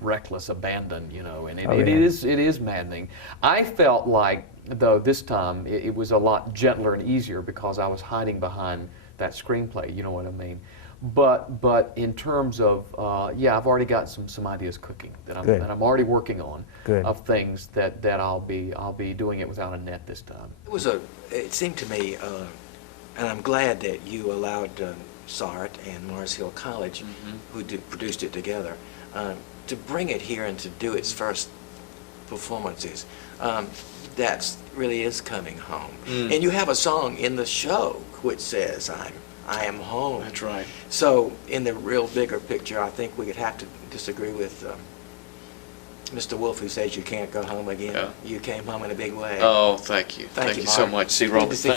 reckless abandon, you know, and it is maddening. I felt like, though, this time it was a lot gentler and easier because I was hiding behind that screenplay, you know what I mean? But in terms of, I've already got some ideas cooking that I'm already working on of things that I'll be doing it without a net this time. It seemed to me, and I'm glad that you allowed Sart and Mars Hill College, who produced it together, to bring it here and to do its first performances. That really is coming home. And you have a song in the show which says, I am home. That's right. So in the real bigger picture, I think we would have to disagree with Mr. Wolf, who says you can't go home again. Yeah. You came home in a big way. Oh, thank you. Thank you so Mark. much. See, Good Robert, to see